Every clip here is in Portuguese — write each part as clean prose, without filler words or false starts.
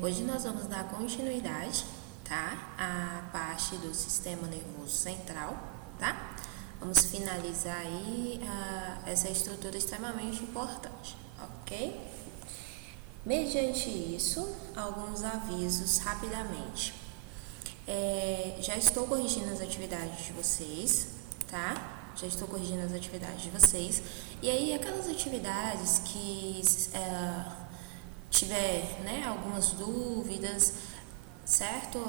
Hoje nós vamos dar continuidade, tá? À parte do sistema nervoso central, tá? Vamos finalizar aí essa estrutura extremamente importante, ok? Mediante isso, alguns avisos rapidamente. Já estou corrigindo as atividades de vocês, tá? Já estou corrigindo as atividades de vocês. E aí, aquelas atividades que tiver, né, algumas dúvidas, certo?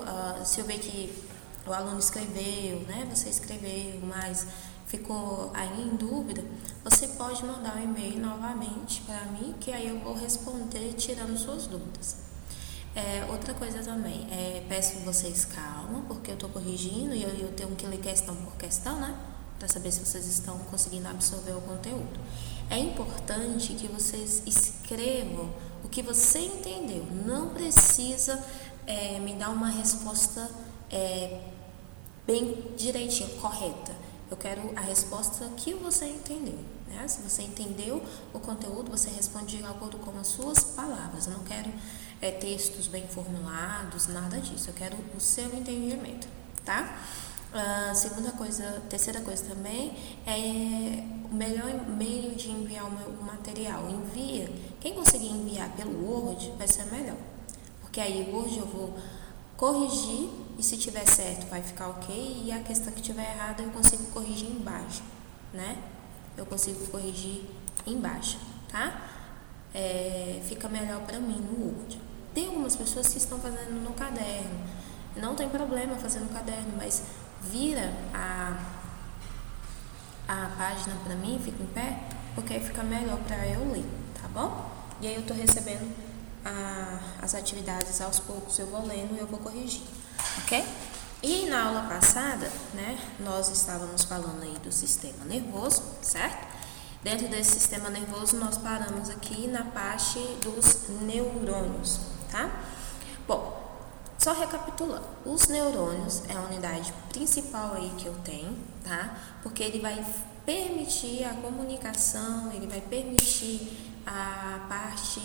Se eu ver que o aluno escreveu, né, você escreveu, mas ficou aí em dúvida, você pode mandar um e-mail novamente para mim, que aí eu vou responder tirando suas dúvidas. Outra coisa também, peço que vocês calma, porque eu estou corrigindo e eu tenho que ler questão por questão, né? Para saber se vocês estão conseguindo absorver o conteúdo. É importante que vocês escrevam o que você entendeu. Não precisa me dar uma resposta bem direitinha, correta. Eu quero a resposta que você entendeu. Né? Se você entendeu o conteúdo, você responde de acordo com as suas palavras. Eu não quero textos bem formulados, nada disso. Eu quero o seu entendimento, tá? Terceira coisa também é o melhor meio de enviar o material. Envia. Quem conseguir enviar pelo Word vai ser melhor. Porque aí o Word eu vou corrigir e se tiver certo vai ficar ok. E a questão que tiver errada eu consigo corrigir embaixo, né? Eu consigo corrigir embaixo, tá? Fica melhor para mim no Word. Tem algumas pessoas que estão fazendo no caderno. Não tem problema fazer no caderno, mas vira a página para mim, fica em pé, porque aí fica melhor para eu ler, tá bom? E aí eu tô recebendo as atividades aos poucos, eu vou lendo e eu vou corrigir, ok? E na aula passada, né, nós estávamos falando aí do sistema nervoso, certo? Dentro desse sistema nervoso, nós paramos aqui na parte dos neurônios, tá? Bom, só recapitulando, os neurônios é a unidade principal aí que eu tenho, tá? Porque ele vai permitir a comunicação, ele vai permitir a parte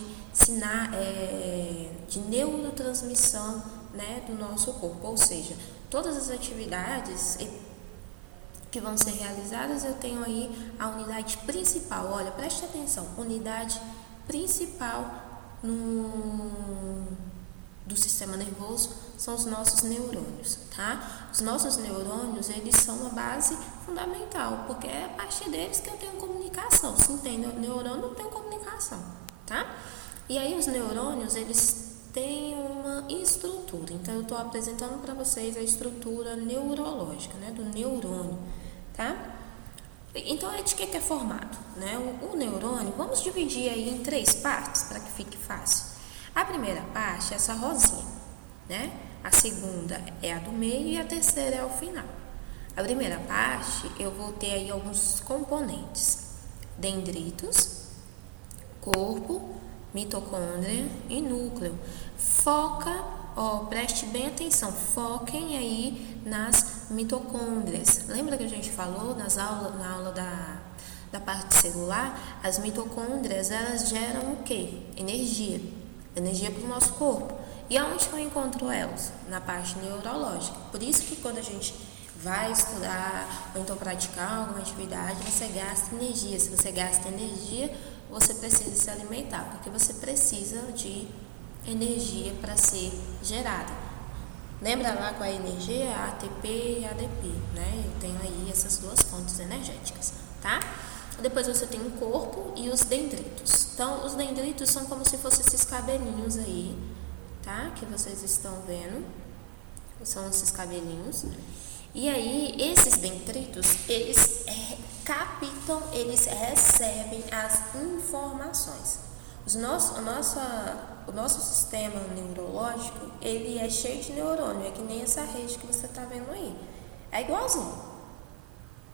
de neurotransmissão, né, do nosso corpo. Ou seja, todas as atividades que vão ser realizadas, eu tenho aí a unidade principal. Olha, preste atenção, unidade principal do sistema nervoso são os nossos neurônios, tá? Os nossos neurônios, eles são uma base fundamental, porque é a partir deles que eu tenho comunicação. Se não tem neurônio, não tenho comunicação, tá? E aí os neurônios, eles têm uma estrutura. Então, eu estou apresentando para vocês a estrutura neurológica, né, do neurônio, tá? Então, de que é formado, né? O neurônio, vamos dividir aí em 3 partes, para que fique fácil. A primeira parte é essa rosinha, né? A segunda é a do meio e a terceira é o final. A primeira parte, eu vou ter aí alguns componentes: dendritos, corpo, mitocôndria e núcleo. Preste bem atenção, foquem aí nas mitocôndrias. Lembra que a gente falou na aula da parte celular? As mitocôndrias, elas geram o quê? Energia para o nosso corpo. E aonde que eu encontro elas? Na parte neurológica. Por isso que quando a gente vai estudar ou então praticar alguma atividade, você gasta energia. Se você gasta energia, você precisa se alimentar, porque você precisa de energia para ser gerada. Lembra lá qual é a energia? A ATP e a ADP, né? Eu tenho aí essas duas fontes energéticas, tá? Depois você tem o corpo e os dendritos. Então, os dendritos são como se fossem esses cabelinhos aí, tá? Que vocês estão vendo. São esses cabelinhos. E aí, esses dendritos, eles captam, eles recebem as informações. O nosso sistema neurológico, ele é cheio de neurônio, é que nem essa rede que você está vendo aí. É igualzinho,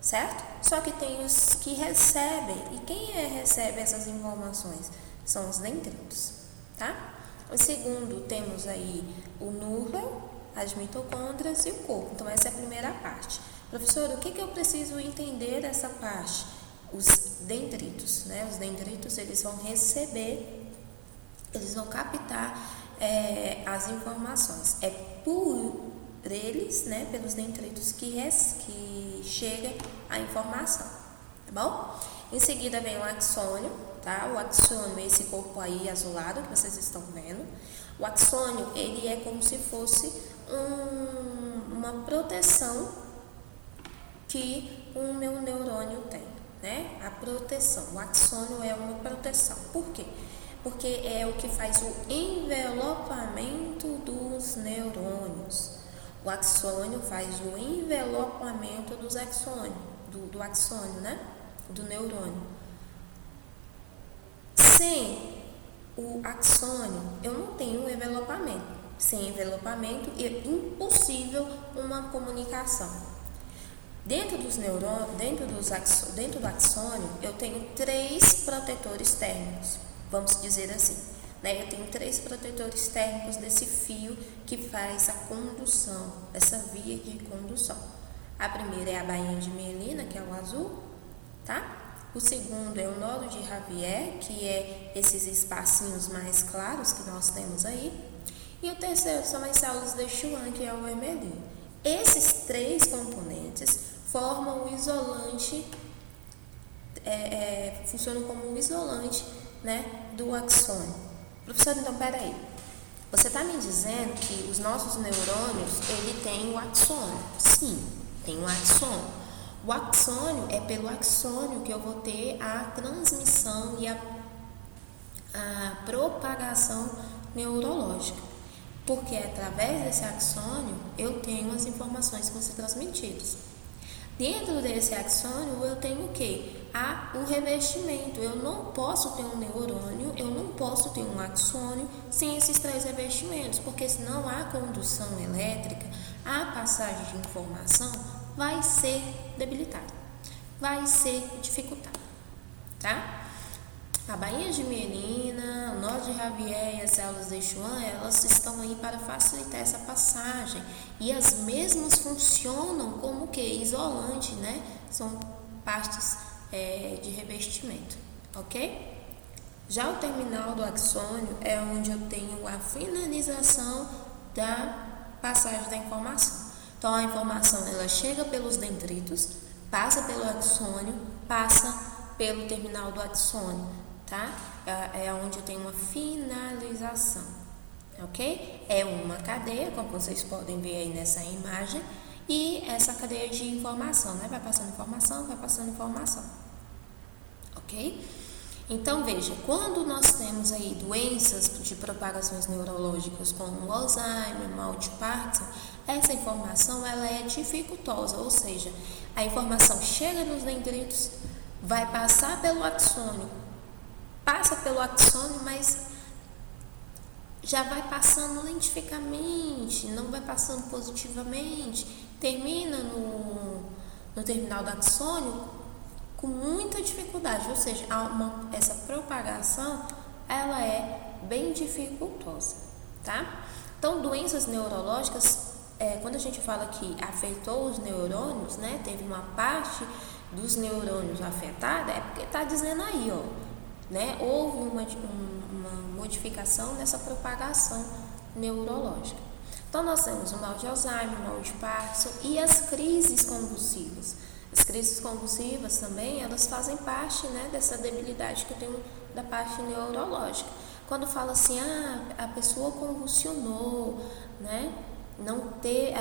certo? Só que tem os que recebem. E quem recebe essas informações? São os dendritos, tá? Em segundo, temos aí o núcleo, as mitocôndrias e o corpo. Então, essa é a primeira parte. Professor, o que eu preciso entender dessa parte? Os dendritos, né? Os dendritos, eles vão receber, eles vão captar as informações. É por eles, né, pelos dendritos que chega a informação, tá bom? Em seguida vem o axônio, tá? O axônio é esse corpo aí azulado que vocês estão vendo. O axônio, ele é como se fosse uma proteção que o meu neurônio tem, né? A proteção. O axônio é uma proteção. Por quê? Porque é o que faz o envelopamento dos neurônios. O axônio faz o envelopamento dos axônios, do axônio, né? Do neurônio. Sem o axônio, eu não tenho envelopamento. Sem envelopamento, é impossível uma comunicação. Dentro dos neurônios, dentro do axônio, eu tenho 3 protetores térmicos, vamos dizer assim. Né? Eu tenho 3 protetores térmicos desse fio que faz a condução, essa via de condução. A primeira é a bainha de mielina, que é o azul, tá? O segundo é o nódulo de Ravier, que é esses espacinhos mais claros que nós temos aí. E o terceiro são as células de Schwann, que é o vermelhinho. Esses 3 componentes formam o isolante, funcionam como um isolante, né, do axônio. Professor, então, peraí. Você está me dizendo que os nossos neurônios, ele tem o axônio? Sim, tem o axônio. O axônio é pelo axônio que eu vou ter a transmissão e a propagação neurológica. Porque através desse axônio eu tenho as informações que vão ser transmitidas. Dentro desse axônio eu tenho o quê? O revestimento. Eu não posso ter um neurônio, eu não posso ter um axônio sem esses 3 revestimentos, porque senão a condução elétrica, a passagem de informação vai ser debilitada, vai ser dificultada, tá? A bainha de mielina, o nó de Ravier e as células de Schwann, elas estão aí para facilitar essa passagem. E as mesmas funcionam como o que? Isolante, né? São partes de revestimento, ok? Já o terminal do axônio é onde eu tenho a finalização da passagem da informação. Então, a informação ela chega pelos dendritos, passa pelo axônio, passa pelo terminal do axônio, tá? É onde eu tenho uma finalização, ok? É uma cadeia, como vocês podem ver aí nessa imagem, e essa cadeia de informação, né? Vai passando informação, ok? Então, veja, quando nós temos aí doenças de propagações neurológicas como Alzheimer, mal de Parkinson, essa informação ela é dificultosa, ou seja, a informação chega nos dendritos, vai passar pelo axônio, passa pelo axônio, mas já vai passando lentificamente, não vai passando positivamente, termina no terminal do axônio com muita dificuldade, ou seja, essa propagação ela é bem dificultosa, tá? Então, doenças neurológicas, quando a gente fala que afetou os neurônios, né, teve uma parte dos neurônios afetada, é porque está dizendo aí, ó, né, houve uma modificação nessa propagação neurológica. Então, nós temos o mal de Alzheimer, o mal de Parkinson e as crises convulsivas. As crises convulsivas também, elas fazem parte, né, dessa debilidade que eu tenho da parte neurológica. Quando fala assim, a pessoa convulsionou, né, não ter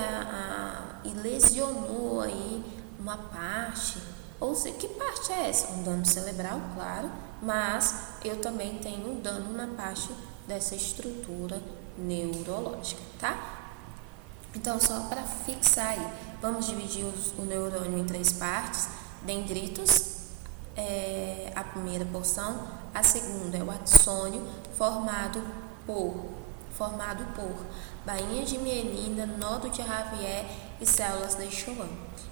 e lesionou aí uma parte, ou seja, que parte é essa? Um dano cerebral, claro, mas eu também tenho um dano na parte dessa estrutura neurológica, tá? Então, só para fixar aí, vamos dividir o neurônio em 3 partes: dendritos, a primeira porção, a segunda é o axônio, formado por bainha de mielina, nódulo de Ravier e células de Schwann.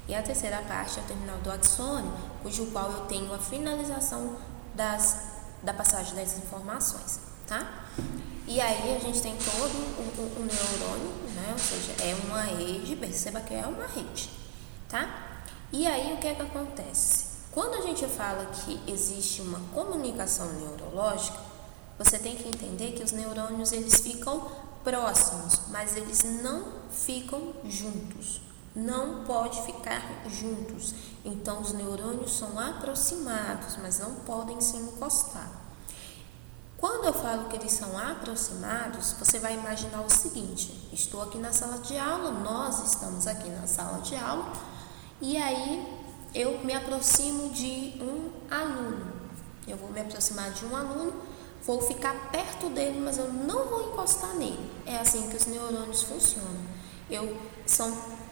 E a terceira parte é o terminal do axônio, cujo qual eu tenho a finalização da passagem das informações, tá? E aí a gente tem todo o neurônio, né? Ou seja, é uma rede, perceba que é uma rede, tá? E aí o que é que acontece? Quando a gente fala que existe uma comunicação neurológica, Você tem que entender que os neurônios eles ficam próximos, mas eles não ficam juntos. Não pode ficar juntos. Então os neurônios são aproximados, mas não podem se encostar. Quando eu falo que eles são aproximados, você vai imaginar o seguinte: estou aqui na sala de aula, nós estamos aqui na sala de aula, e aí eu me aproximo de um aluno. Eu vou me aproximar de um aluno, vou ficar perto dele, mas eu não vou encostar nele. É assim que os neurônios funcionam.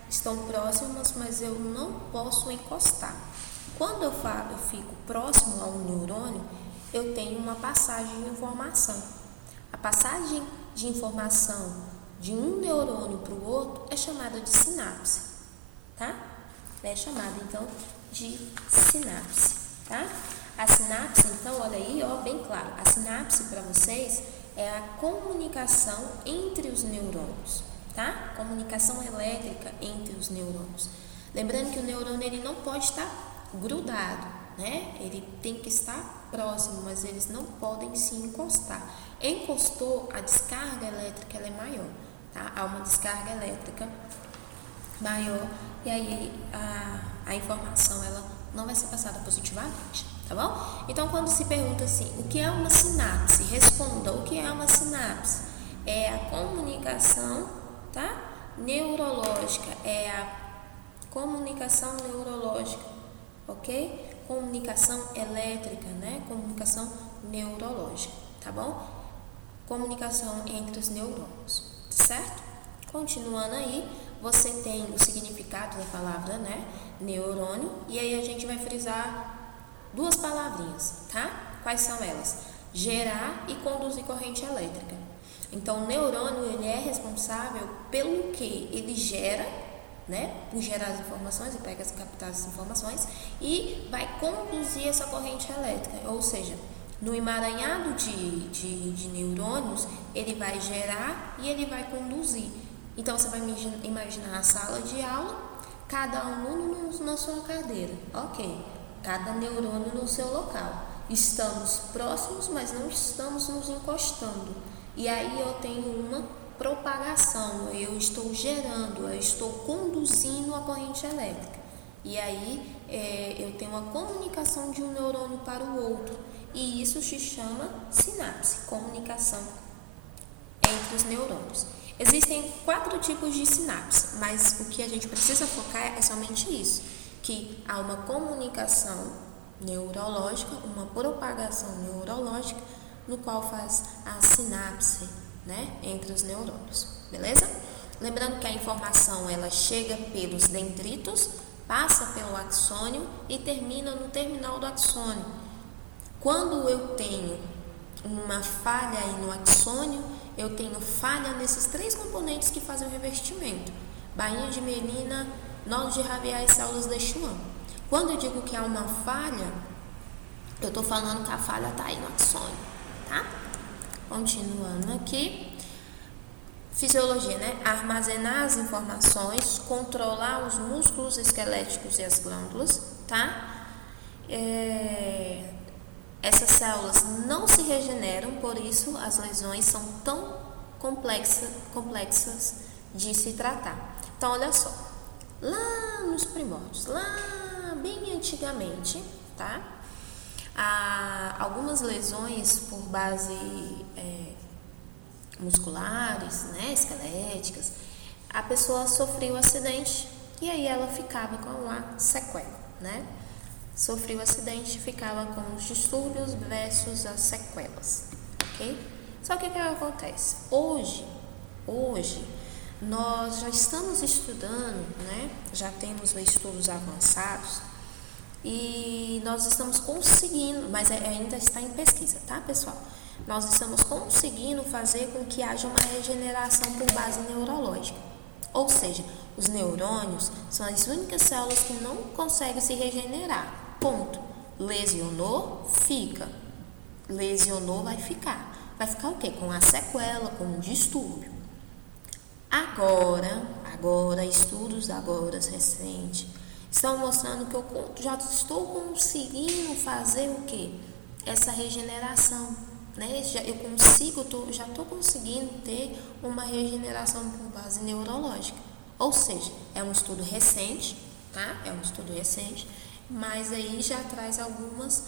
Estão próximos, mas eu não posso encostar. Quando eu fico próximo a um neurônio, eu tenho uma passagem de informação. A passagem de informação de um neurônio para o outro é chamada de sinapse, tá? É chamada, então, de sinapse, tá? A sinapse, então, olha aí, ó, bem claro. A sinapse para vocês é a comunicação entre os neurônios, tá? Comunicação elétrica entre os neurônios. Lembrando que o neurônio ele não pode estar grudado, né? Ele tem que estar próximo, mas eles não podem se encostar. Encostou, a descarga elétrica ela é maior, tá? Há uma descarga elétrica maior e aí a informação ela não vai ser passada positivamente, tá bom? Então, quando se pergunta assim, o que é uma sinapse? Responda, o que é uma sinapse? É a comunicação, tá? Neurológica, é a comunicação neurológica, ok? Comunicação elétrica, né? Comunicação neurológica, tá bom? Comunicação entre os neurônios, certo? Continuando aí, você tem o significado da palavra, né? Neurônio, e aí a gente vai frisar duas palavrinhas, tá? Quais são elas? Gerar e conduzir corrente elétrica. Então, o neurônio, ele é responsável pelo que ele gera, né? Por gerar as informações, ele pega captar as informações e vai conduzir essa corrente elétrica, ou seja, no emaranhado de neurônios, ele vai gerar e ele vai conduzir. Então, você vai imaginar a sala de aula, cada aluno na sua cadeira, ok, cada neurônio no seu local. Estamos próximos, mas não estamos nos encostando. E aí eu tenho uma propagação, eu estou gerando, eu estou conduzindo a corrente elétrica. E aí eu tenho uma comunicação de um neurônio para o outro. E isso se chama sinapse, comunicação entre os neurônios. Existem 4 tipos de sinapse, mas o que a gente precisa focar é somente isso, que há uma comunicação neurológica, uma propagação neurológica, no qual faz a sinapse, né, entre os neurônios, beleza? Lembrando que a informação ela chega pelos dendritos, passa pelo axônio e termina no terminal do axônio. Quando eu tenho uma falha aí no axônio, eu tenho falha nesses 3 componentes que fazem o revestimento: bainha de mielina, nódulos de Ravier e células de Schwann. Quando eu digo que há uma falha, eu estou falando que a falha está aí no axônio, tá? Continuando aqui. Fisiologia, né? Armazenar as informações, controlar os músculos esqueléticos e as glândulas, tá? Essas células não se regeneram, por isso as lesões são tão complexas de se tratar. Então, olha só, lá nos primórdios, lá bem antigamente, tá? Algumas lesões por base musculares, né, esqueléticas, a pessoa sofreu um acidente e aí ela ficava com uma sequela, né? Sofreu um acidente, ficava com os distúrbios versus as sequelas, ok? Só que o que acontece? Hoje, nós já estamos estudando, né? Já temos estudos avançados e nós estamos conseguindo, mas ainda está em pesquisa, tá, pessoal? Nós estamos conseguindo fazer com que haja uma regeneração por base neurológica. Ou seja, os neurônios são as únicas células que não conseguem se regenerar. Ponto. Lesionou, fica. Lesionou, vai ficar. Vai ficar o quê? Com a sequela, com um distúrbio. Agora, estudos recentes, estão mostrando que eu já estou conseguindo fazer o quê? Essa regeneração, né? Já estou conseguindo ter uma regeneração por base neurológica. Ou seja, é um estudo recente, tá? É um estudo recente, mas aí já traz algumas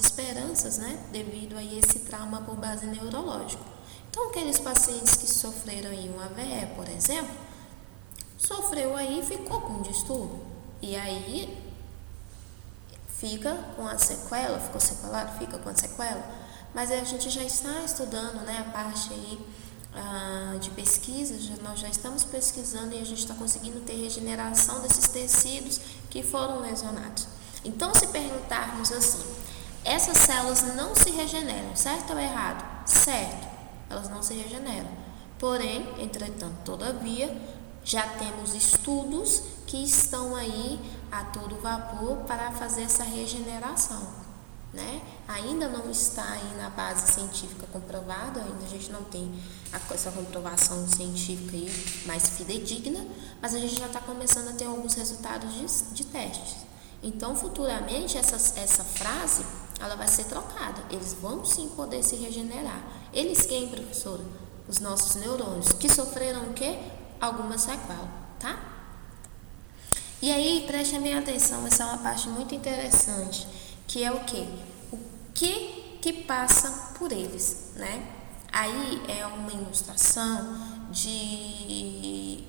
esperanças, né? Devido a esse trauma por base neurológica. Então, aqueles pacientes que sofreram aí um AVE, por exemplo, sofreu aí e ficou com distúrbio. E aí fica com a sequela, ficou sequelado, fica com a sequela. Mas a gente já está estudando, né, a parte aí de pesquisa, nós já estamos pesquisando e a gente está conseguindo ter regeneração desses tecidos que foram lesionados. Então, se perguntarmos assim, essas células não se regeneram, certo ou errado? Certo, elas não se regeneram. Porém, entretanto, todavia, já temos estudos que estão aí a todo vapor para fazer essa regeneração, né? Ainda não está aí na base científica comprovada, ainda a gente não tem essa comprovação científica aí mais fidedigna, mas a gente já está começando a ter alguns resultados de testes. Então, futuramente, essa frase, ela vai ser trocada. Eles vão sim poder se regenerar. Eles quem, professora? Os nossos neurônios, que sofreram o quê? Alguma sequela, tá? E aí, prestem bem atenção, essa é uma parte muito interessante, que é o quê? O que passa por eles, né? Aí é uma ilustração de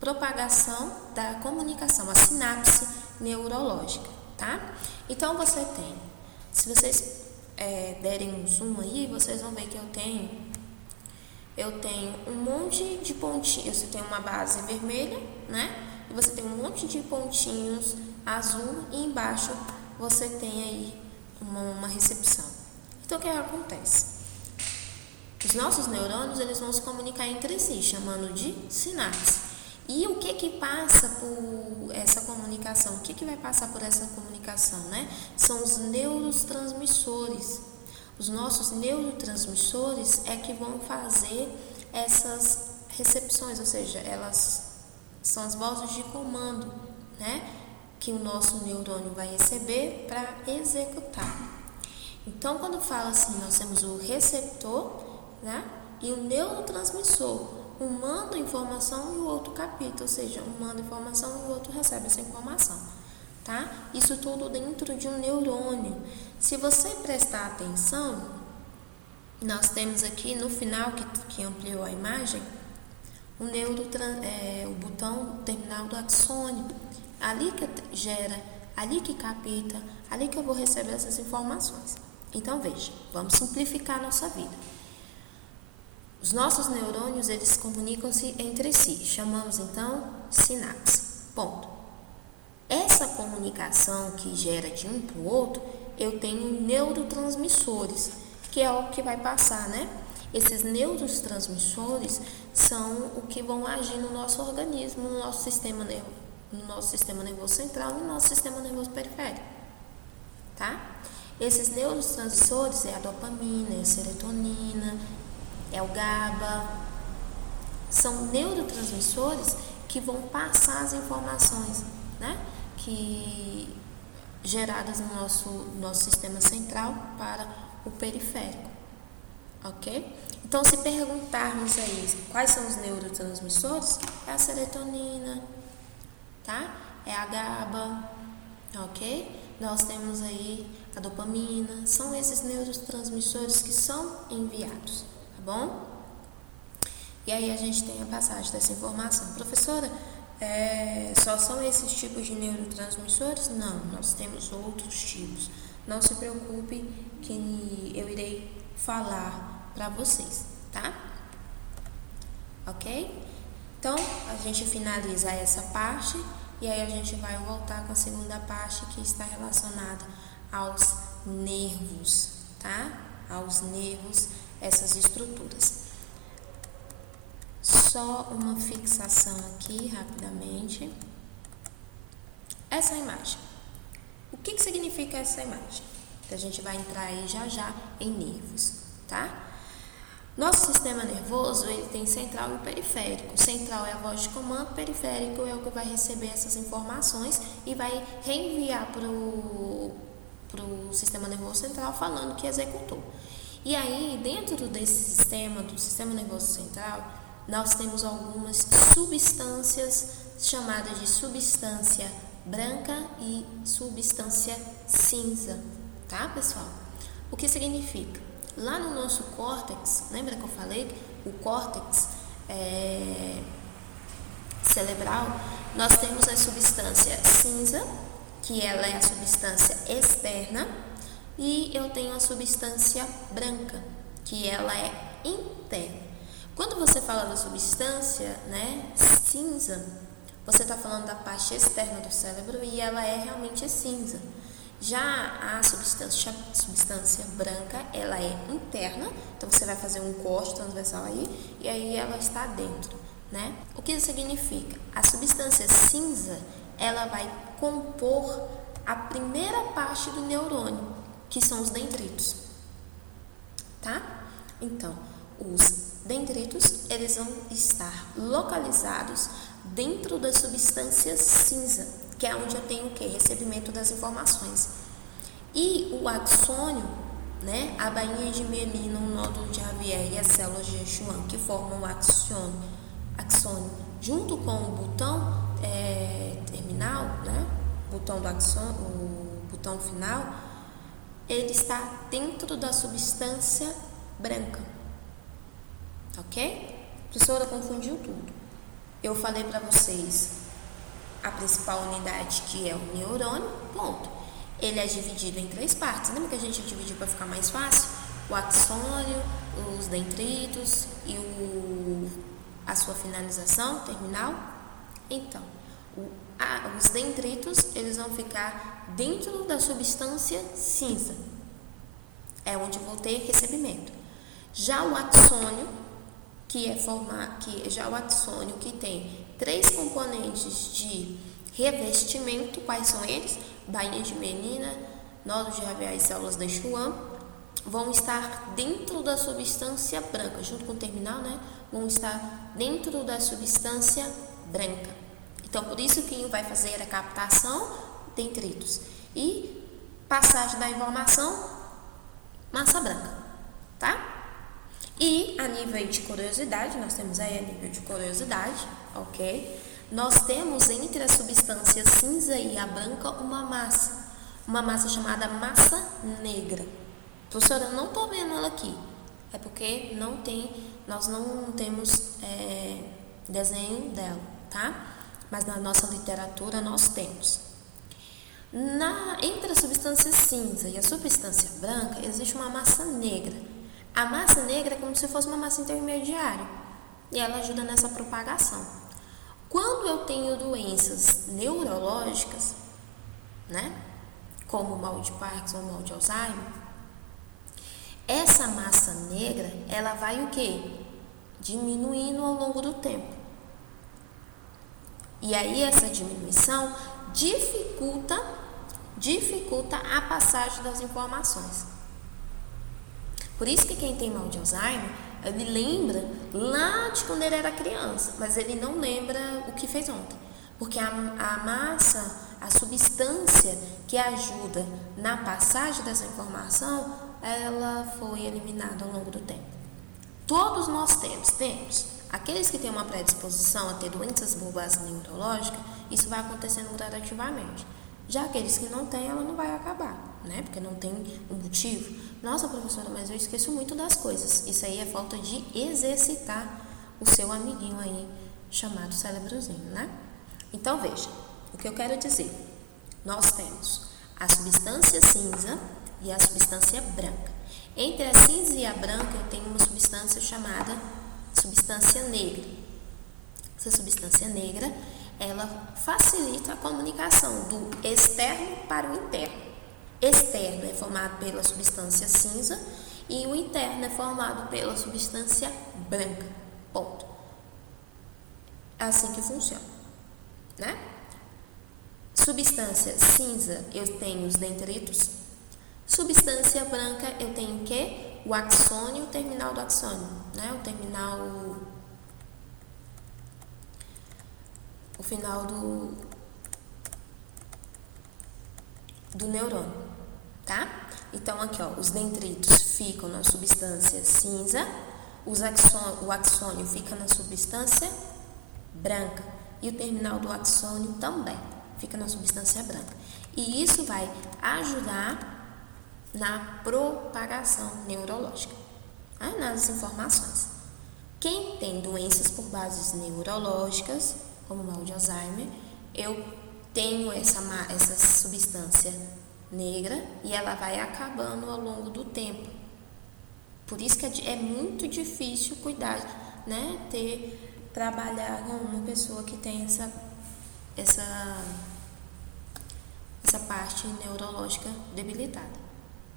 propagação da comunicação, a sinapse neurológica, tá? Então, você tem, se vocês derem um zoom aí, vocês vão ver que eu tenho um monte de pontinhos. Você tem uma base vermelha, né? E você tem um monte de pontinhos azul e embaixo você tem aí uma recepção. Então, o que acontece? Os nossos neurônios, eles vão se comunicar entre si, chamando de sinapse. E o que passa por essa comunicação? O que vai passar por essa comunicação, né? São os neurotransmissores. Os nossos neurotransmissores é que vão fazer essas recepções, ou seja, elas são as vozes de comando, né? Que o nosso neurônio vai receber para executar. Então, quando fala assim, nós temos o receptor, né? E o neurotransmissor. Um manda informação e o outro capta, ou seja, um manda informação e o outro recebe essa informação, tá? Isso tudo dentro de um neurônio. Se você prestar atenção, nós temos aqui no final, que ampliou a imagem, o botão terminal do axônio. Ali que gera, ali que capta, ali que eu vou receber essas informações. Então, veja, vamos simplificar a nossa vida. Os nossos neurônios, eles comunicam-se entre si, chamamos então sinapse, ponto. Essa comunicação que gera de um para o outro, eu tenho neurotransmissores, que é o que vai passar, né? Esses neurotransmissores são o que vão agir no nosso organismo, no nosso sistema nervoso central e no nosso sistema nervoso periférico, tá? Esses neurotransmissores é a dopamina, é a serotonina, é o GABA, são neurotransmissores que vão passar as informações, né, que geradas no nosso sistema central para o periférico, ok? Então, se perguntarmos aí quais são os neurotransmissores, é a serotonina, tá? É a GABA, ok? Nós temos aí a dopamina, são esses neurotransmissores que são enviados. Bom? E aí a gente tem a passagem dessa informação. Professora, só são esses tipos de neurotransmissores? Não, nós temos outros tipos. Não se preocupe que eu irei falar para vocês, tá? Ok? Então, a gente finaliza essa parte e aí a gente vai voltar com a segunda parte que está relacionada aos nervos, tá? Aos nervos, essas estruturas. Só uma fixação aqui, rapidamente. Essa imagem. O que significa essa imagem? A gente vai entrar aí já em nervos, tá? Nosso sistema nervoso, ele tem central e periférico. Central é a voz de comando, periférico é o que vai receber essas informações e vai reenviar para o sistema nervoso central falando que executou. E aí, dentro desse sistema, do sistema nervoso central, nós temos algumas substâncias chamadas de substância branca e substância cinza, tá, pessoal? O que significa? Lá no nosso córtex, lembra que eu falei? O córtex cerebral, nós temos a substância cinza, que ela é a substância externa, e eu tenho a substância branca, que ela é interna. Quando você fala da substância, cinza, você está falando da parte externa do cérebro e ela é realmente cinza. Já a substância branca, ela é interna, então você vai fazer um corte transversal aí, e aí ela está dentro, né? O que isso significa? A substância cinza, ela vai compor a primeira parte do neurônio, que são os dendritos, tá? Então, os dendritos, eles vão estar localizados dentro da substância cinza, que é onde eu tenho o quê? Recebimento das informações. E o axônio, a bainha de mielina, o nódulo de Javier e as células de Schwann, que formam o axônio, junto com o botão terminal, botão do axônio, o botão final, ele está dentro da substância branca. Ok? A professora confundiu tudo. Eu falei para vocês a principal unidade, que é o neurônio, ponto. Ele é dividido em 3 partes. Lembra que a gente dividiu para ficar mais fácil? O axônio, os dendritos e a sua finalização terminal. Então, os dendritos, eles vão ficar dentro da substância cinza. É onde eu vou ter recebimento. Já o axônio, que tem 3 componentes de revestimento, quais são eles? Bainha de mielina, nódulos de Javier e células de Schwann, vão estar dentro da substância branca, junto com o terminal, vão estar dentro da substância branca. Então, por isso que vai fazer a captação, dendritos, e passagem da informação, massa branca, tá? E a nível de curiosidade, nós temos aí a nível de curiosidade, ok? Nós temos entre a substância cinza e a branca uma massa chamada massa negra. Professora, eu não estou vendo ela aqui, é porque nós não temos desenho dela, tá? Mas na nossa literatura nós temos. Entre a substância cinza e a substância branca existe uma massa negra. A massa negra é como se fosse uma massa intermediária e ela ajuda nessa propagação. Quando eu tenho doenças neurológicas, como o mal de Parkinson, o mal de Alzheimer, essa massa negra, ela vai o quê? Diminuindo ao longo do tempo. E aí essa diminuição dificulta a passagem das informações. Por isso que quem tem mal de Alzheimer, ele lembra lá de quando ele era criança, mas ele não lembra o que fez ontem. Porque a massa, a substância que ajuda na passagem dessa informação, ela foi eliminada ao longo do tempo. Todos nós temos. Aqueles que têm uma predisposição a ter doenças bulbares neurológicas, isso vai acontecendo gradativamente. Já aqueles que não têm, ela não vai acabar, porque não tem um motivo. Nossa, professora, mas eu esqueço muito das coisas. Isso aí é falta de exercitar o seu amiguinho aí, chamado cérebrozinho, Então, veja, o que eu quero dizer. Nós temos a substância cinza e a substância branca. Entre a cinza e a branca, eu tenho uma substância chamada substância negra. Essa substância negra, ela facilita a comunicação do externo para o interno. Externo é formado pela substância cinza e o interno é formado pela substância branca. Ponto. É assim que funciona, Substância cinza, eu tenho os dendritos. Substância branca, eu tenho o quê? O axônio e o terminal do axônio, o final do neurônio, tá? Então, aqui, ó, os dendritos ficam na substância cinza, o axônio fica na substância branca e o terminal do axônio também fica na substância branca. E isso vai ajudar na propagação neurológica, né, nas informações. Quem tem doenças por bases neurológicas, como mal de Alzheimer, eu tenho essa substância negra e ela vai acabando ao longo do tempo. Por isso que é muito difícil cuidar, né? Trabalhar com uma pessoa que tem essa parte neurológica debilitada,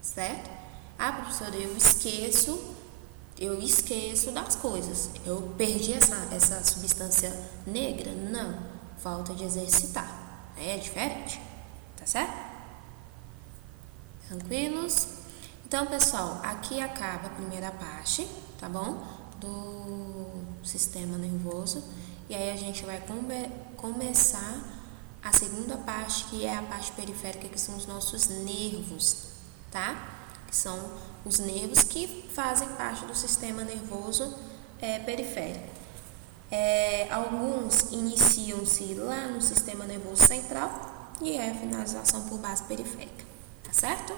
certo? Ah, professora, eu esqueço das coisas. Eu perdi essa substância negra? Não, falta de exercitar. É diferente, tá certo? Tranquilos? Então, pessoal, aqui acaba a primeira parte, tá bom? Do sistema nervoso. E aí a gente vai começar a segunda parte, que é a parte periférica, que são os nossos nervos, tá? Que são os nervos que fazem parte do sistema nervoso periférico. Alguns iniciam-se lá no sistema nervoso central e é a finalização por base periférica, tá certo?